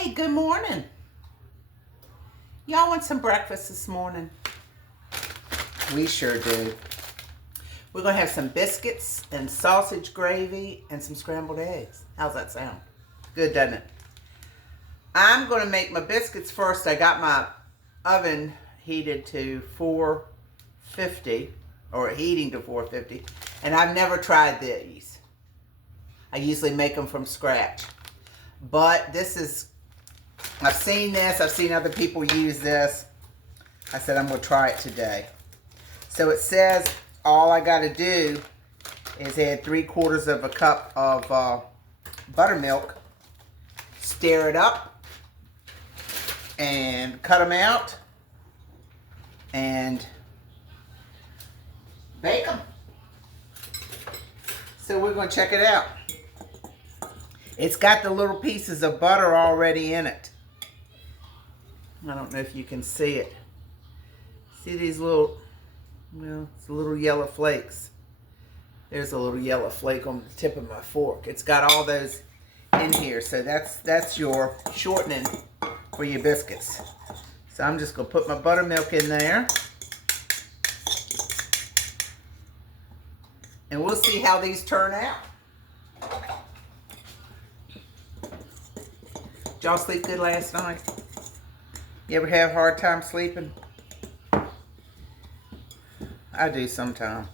Hey, good morning. Y'all want some breakfast this morning? We sure do. We're going to have some biscuits and sausage gravy and some scrambled eggs. How's that sound? Good, doesn't it? I'm going to make my biscuits first. I got my oven heated to 450, or heating to 450, and I've never tried these. I usually make them from scratch. But this is, I've seen this, I've seen other people use this. I said I'm going to try it today. So it says all I got to do is add 3/4 of a cup of buttermilk, stir it up, and cut them out, and bake them. So we're going to check it out. It's got the little pieces of butter already in it. I don't know if you can see it. See these little, well, it's little yellow flakes. There's a little yellow flake on the tip of my fork. It's got all those in here. So that's your shortening for your biscuits. So I'm just going to put my buttermilk in there. And we'll see how these turn out. Did y'all sleep good last night? You ever have a hard time sleeping? I do sometimes.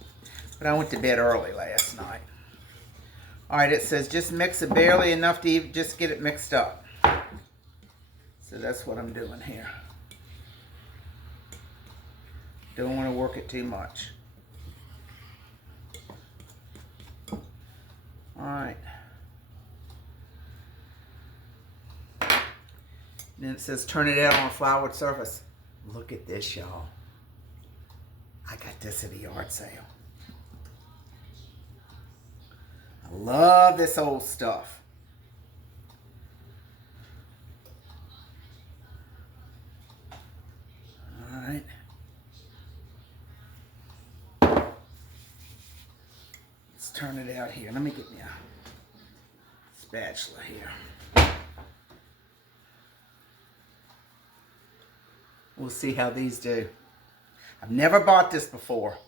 But I went to bed early last night. Alright, it says just mix it barely enough to even just get it mixed up. So that's what I'm doing here. Don't want to work it too much. Alright. Then it says turn it out on a floured surface. Look at this, y'all. I got this at a yard sale. I love this old stuff. Alright. Let's turn it out here. Let me get me a spatula here. We'll see how these do. I've never bought this before.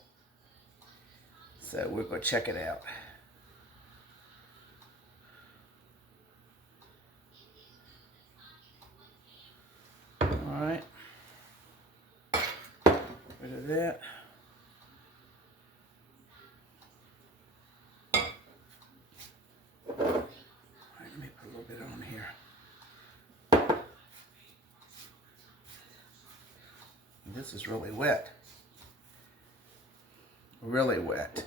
So we're going to check it out. Alright. Rid of that. Alright, let me put a little bit on here. This is really wet. Really wet.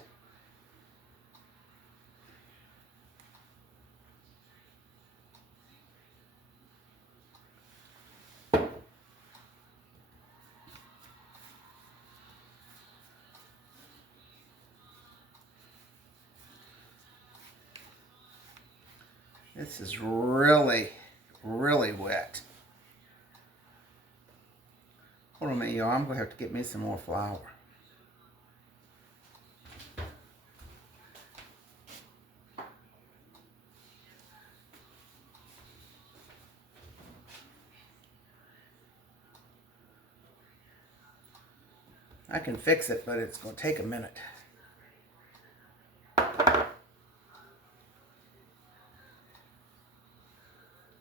This is really, really wet. Hold on a minute, y'all. I'm going to have to get me some more flour. I can fix it, but it's going to take a minute.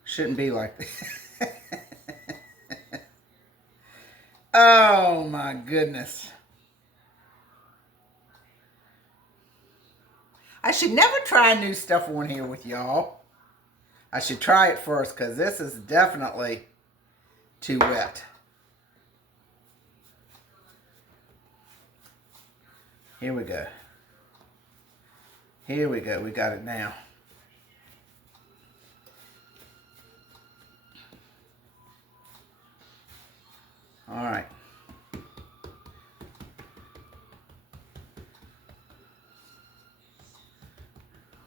Shouldn't be like this. Oh my goodness. I should never try new stuff on here with y'all. I should try it first because this is definitely too wet. Here we go. Here we go. We got it now. All right.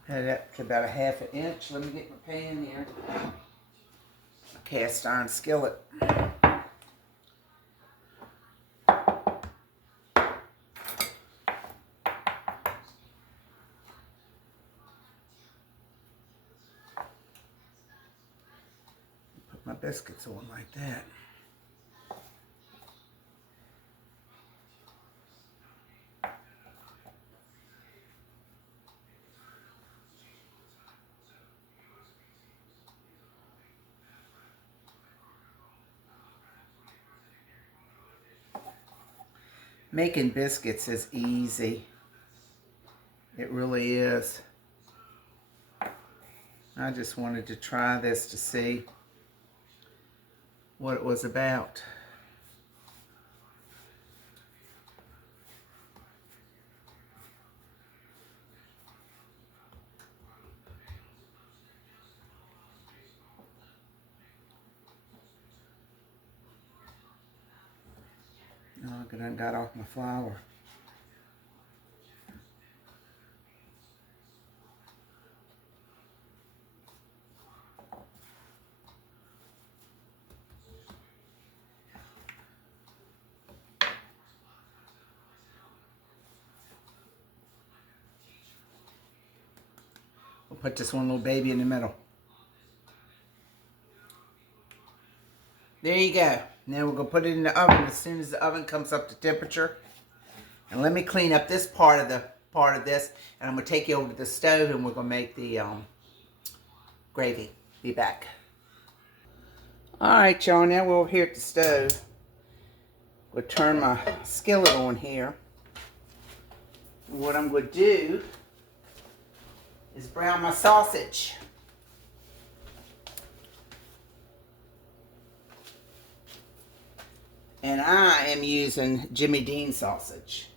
Head it up to about a 1/2 inch. Let me get my pan here. A cast iron skillet. my biscuits on like that. Making biscuits is easy. It really is. I just wanted to try this to see what it was about. Oh, I got off my flour. We'll put this one little baby in the middle. There you go. Now we're going to put it in the oven as soon as the oven comes up to temperature. And let me clean up this part of this, and I'm going to take you over to the stove, and we're going to make the gravy. Be back. All right, y'all. Now we're over here at the stove. I'm going to turn my skillet on here. And what I'm going to do is brown my sausage. And I am using Jimmy Dean sausage.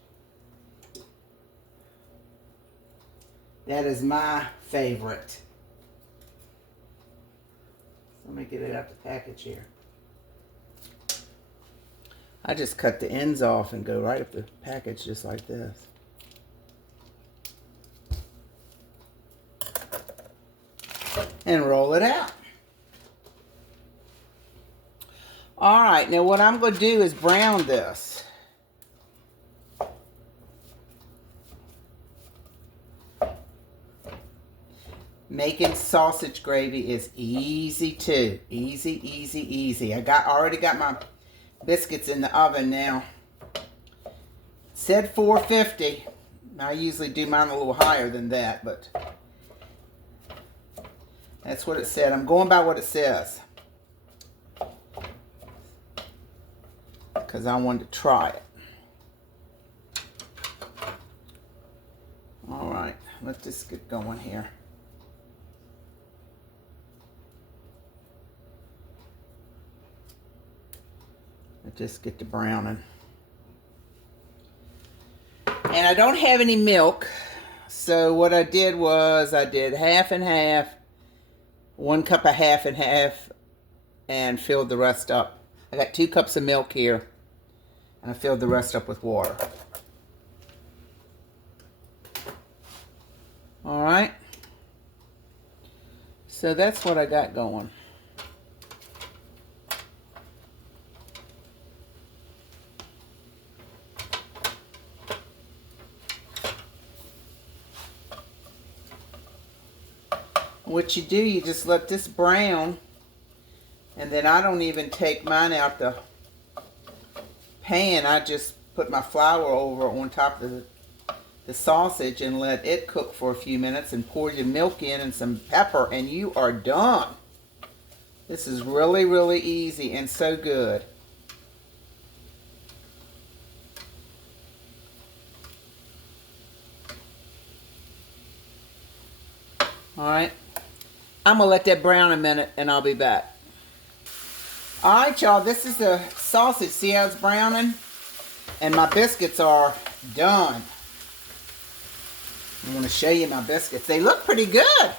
That is my favorite. Let me get it out the package here. I just cut the ends off and go right up the package just like this. And roll it out. All right, now what I'm going to do is brown this. Making sausage gravy is easy too. Easy, easy, easy. Already got my biscuits in the oven now. It said 450. I usually do mine a little higher than that, but that's what it said. I'm going by what it says, because I wanted to try it. All right, let's just get going here. Let's just get to browning. And I don't have any milk, so what I did was I did half and half, 1 cup of half and half, and filled the rest up. I got 2 cups of milk here, and I filled the rest up with water. All right. So that's what I got going. What you do, you just let this brown, and then I don't even take mine out the pan. I just put my flour over on top of the sausage and let it cook for a few minutes, and pour your milk in and some pepper, and you are done. This is really, really easy and so good. All right. I'm going to let that brown a minute, and I'll be back. All right, y'all. This is the sausage. See how it's browning? And my biscuits are done. I want to show you my biscuits. They look pretty good.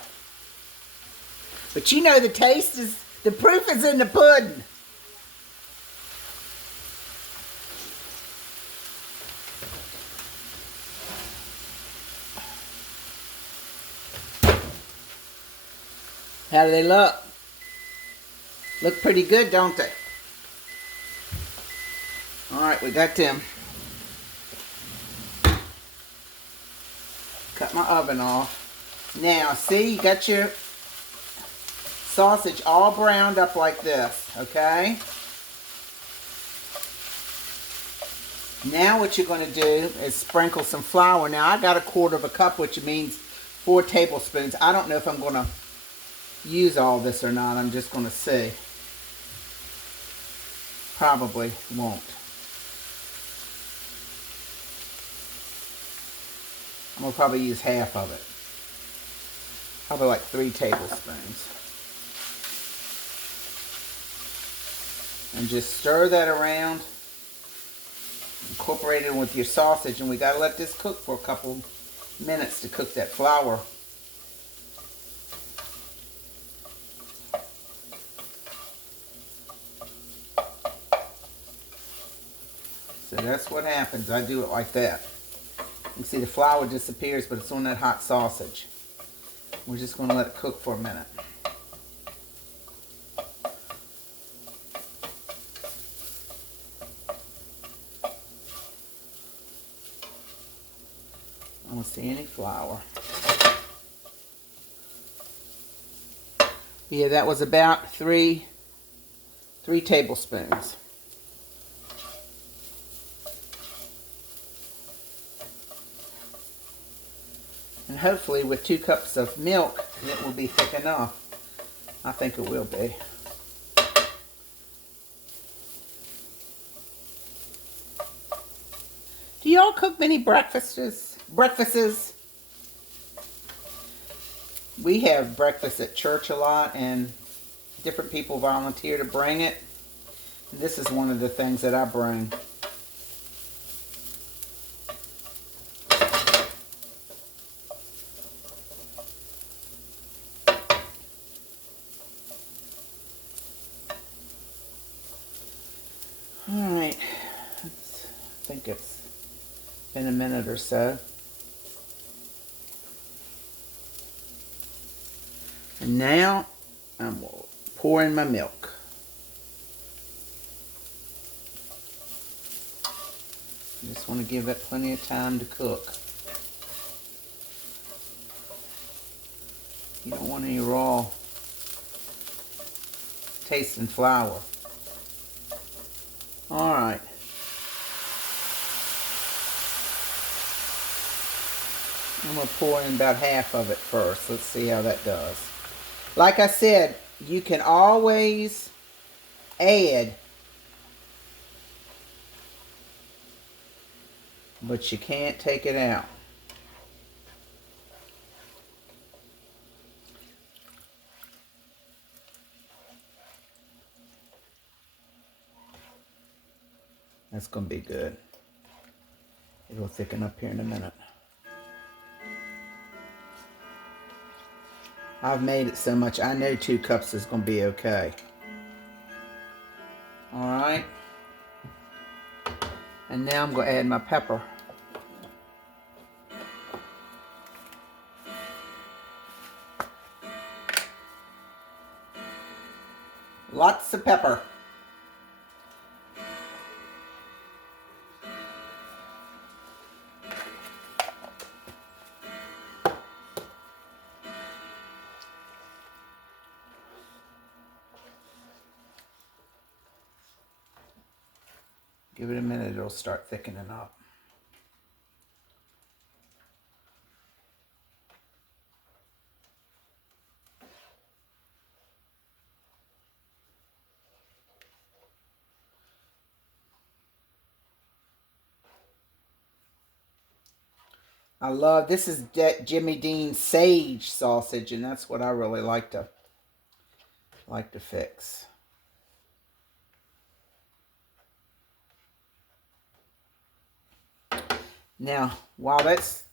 But you know the proof is in the pudding. How do they look? Look pretty good, don't they? All right, we got them. Cut my oven off. Now, see, you got your sausage all browned up like this, okay? Now what you're going to do is sprinkle some flour. Now I got 1/4 cup, which means 4 tablespoons. I don't know if I'm going to use all this or not. I'm just going to see. Probably won't. I'm going to probably use half of it. Probably like 3 tablespoons. And just stir that around. Incorporate it with your sausage. And we got to let this cook for a couple minutes to cook that flour. So that's what happens. I do it like that. You can see the flour disappears, but it's on that hot sausage. We're just going to let it cook for a minute. I don't see any flour. Yeah, that was about 3 tablespoons. And hopefully with 2 cups of milk, it will be thick enough. I think it will be. Do y'all cook many breakfasts? We have breakfast at church a lot, and different people volunteer to bring it. This is one of the things that I bring. Alright, I think it's been a minute or so. And now I'm going to pour in my milk. Just want to give it plenty of time to cook. You don't want any raw tasting flour. Alright. I'm going to pour in about half of it first. Let's see how that does. Like I said, you can always add, but you can't take it out. That's going to be good. It'll thicken up here in a minute. I've made it so much, I know 2 cups is going to be okay. Alright. And now I'm going to add my pepper. Lots of pepper. Give it a minute, it'll start thickening up. I love, this is Jimmy Dean's sage sausage, and that's what I really like to fix. Now, while that's,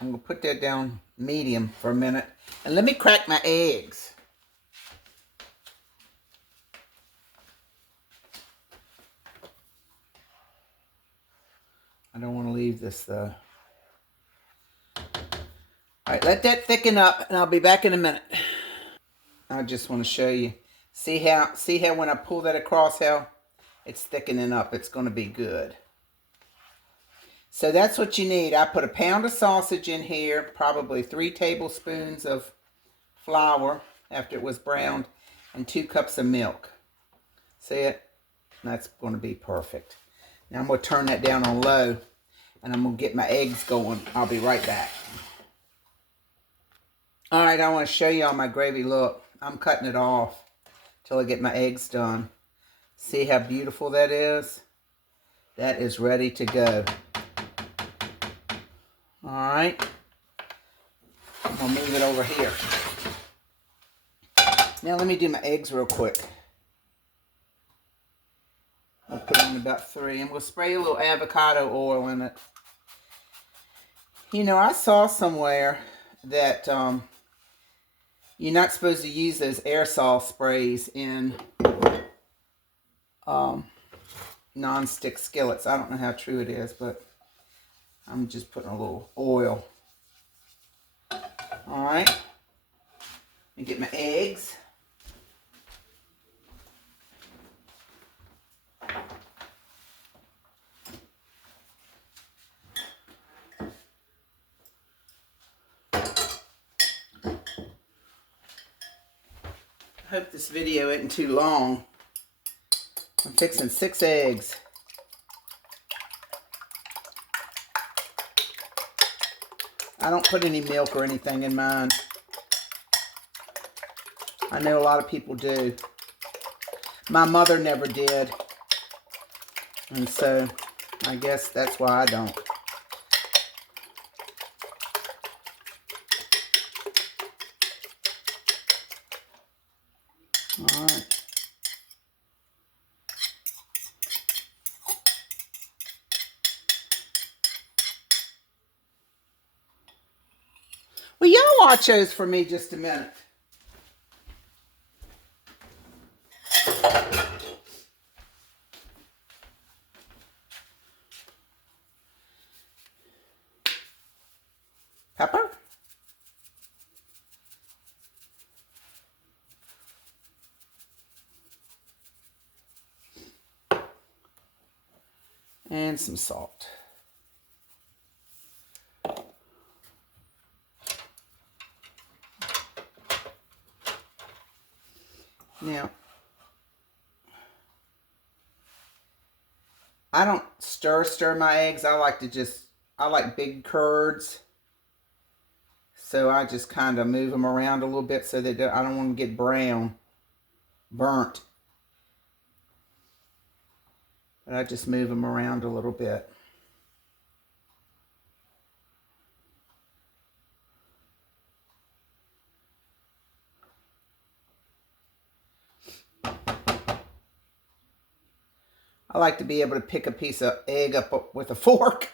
I'm going to put that down medium for a minute. And let me crack my eggs. I don't want to leave this though. Alright, let that thicken up and I'll be back in a minute. I just want to show you. See how when I pull that across how it's thickening up. It's going to be good. So that's what you need. I put a pound of sausage in here, probably 3 tablespoons of flour after it was browned. and 2 cups of milk. See it? That's going to be perfect. Now I'm going to turn that down on low, and I'm going to get my eggs going. I'll be right back. All right, I want to show you all my gravy. Look, I'm cutting it off till I get my eggs done. See how beautiful that is? That is ready to go. All right. I'm going to move it over here. Now let me do my eggs real quick. I'll put in about 3. I'm going to spray a little avocado oil in it. You know, I saw somewhere that you're not supposed to use those aerosol sprays in non-stick skillets. I don't know how true it is, but I'm just putting a little oil. All right. Let me get my eggs. I hope this video isn't too long. I'm fixing 6 eggs. I don't put any milk or anything in mine. I know a lot of people do. My mother never did. And so I guess that's why I don't. All right. Well, y'all watch those for me just a minute. Pepper. And some salt. Now, I don't stir my eggs. I like big curds. So I just kind of move them around a little bit so that I don't want them to get burnt. But I just move them around a little bit. I like to be able to pick a piece of egg up with a fork.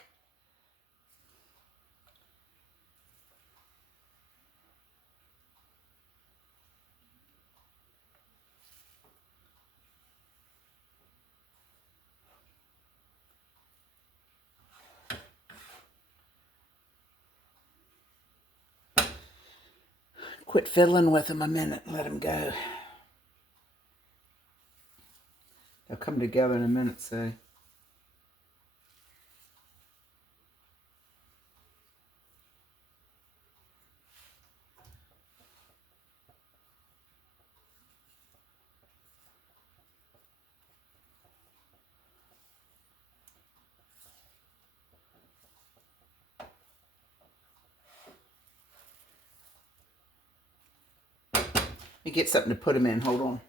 Quit fiddling with them a minute and let them go. They'll come together in a minute, so. Let me get something to put them in. Hold on.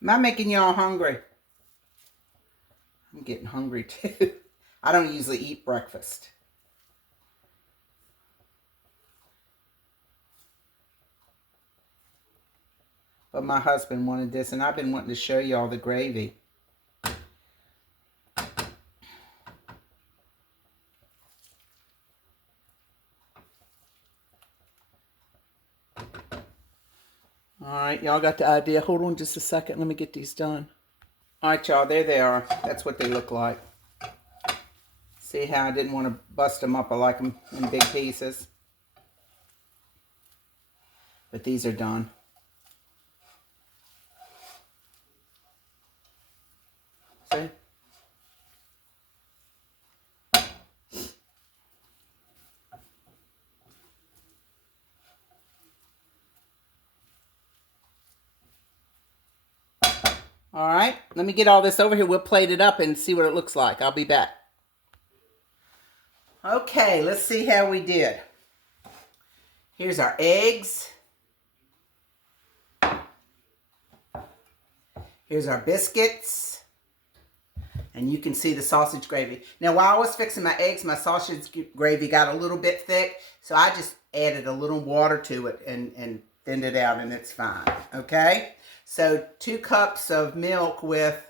Am I making y'all hungry? I'm getting hungry too. I don't usually eat breakfast. But my husband wanted this, and I've been wanting to show y'all the gravy. All right, y'all got the idea. Hold on just a second. Let me get these done. All right, y'all, there they are. That's what they look like. See how I didn't want to bust them up. I like them in big pieces. But these are done. See? All right, let me get all this over here. We'll plate it up and see what it looks like. I'll be back. Okay, let's see how we did. Here's our eggs. Here's our biscuits. And you can see the sausage gravy. Now, while I was fixing my eggs, my sausage gravy got a little bit thick. So I just added a little water to it and thinned it out, and it's fine. Okay? So 2 cups of milk with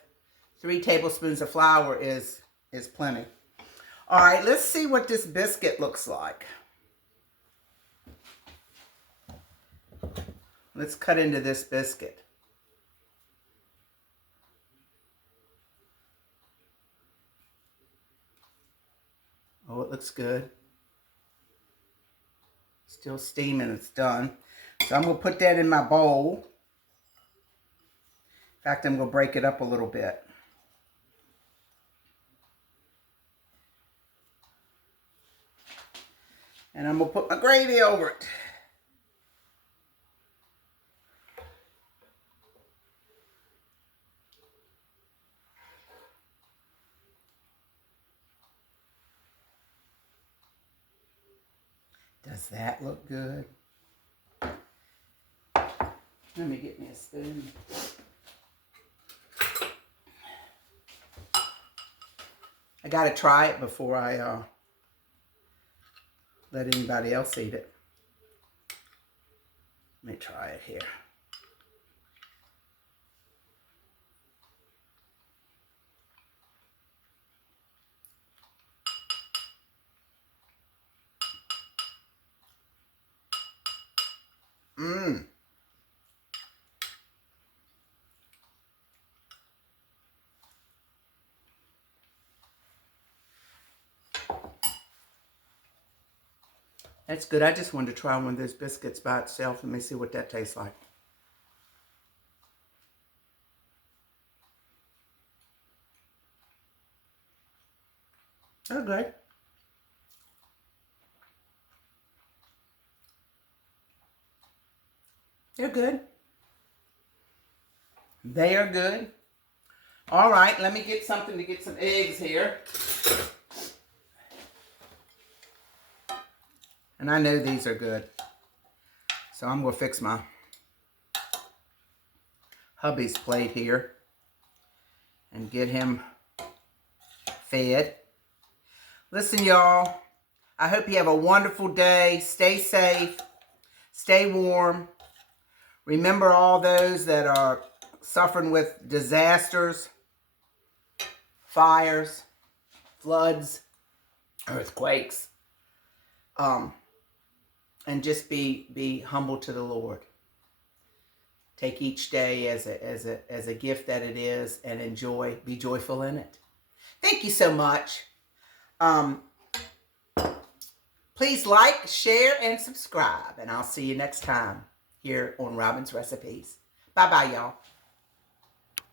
3 tablespoons of flour is plenty. All right, let's see what this biscuit looks like. Let's cut into this biscuit. Oh, it looks good. Still steaming, it's done. So I'm going to put that in my bowl. In fact, I'm going to break it up a little bit. And I'm going to put my gravy over it. Does that look good? Let me get me a spoon. I got to try it before I let anybody else eat it. Let me try it here. Mmm. That's good. I just wanted to try one of those biscuits by itself. Let me see what that tastes like. They're good. They're good. They are good. All right, let me get something to get some eggs here. And I know these are good. So I'm going to fix my hubby's plate here and get him fed. Listen, y'all, I hope you have a wonderful day. Stay safe. Stay warm. Remember all those that are suffering with disasters, fires, floods, earthquakes. And just be humble to the Lord. Take each day as a gift that it is, and enjoy. Be joyful in it. Thank you so much. Please like, share, and subscribe. And I'll see you next time here on Robin's Recipes. Bye-bye, y'all.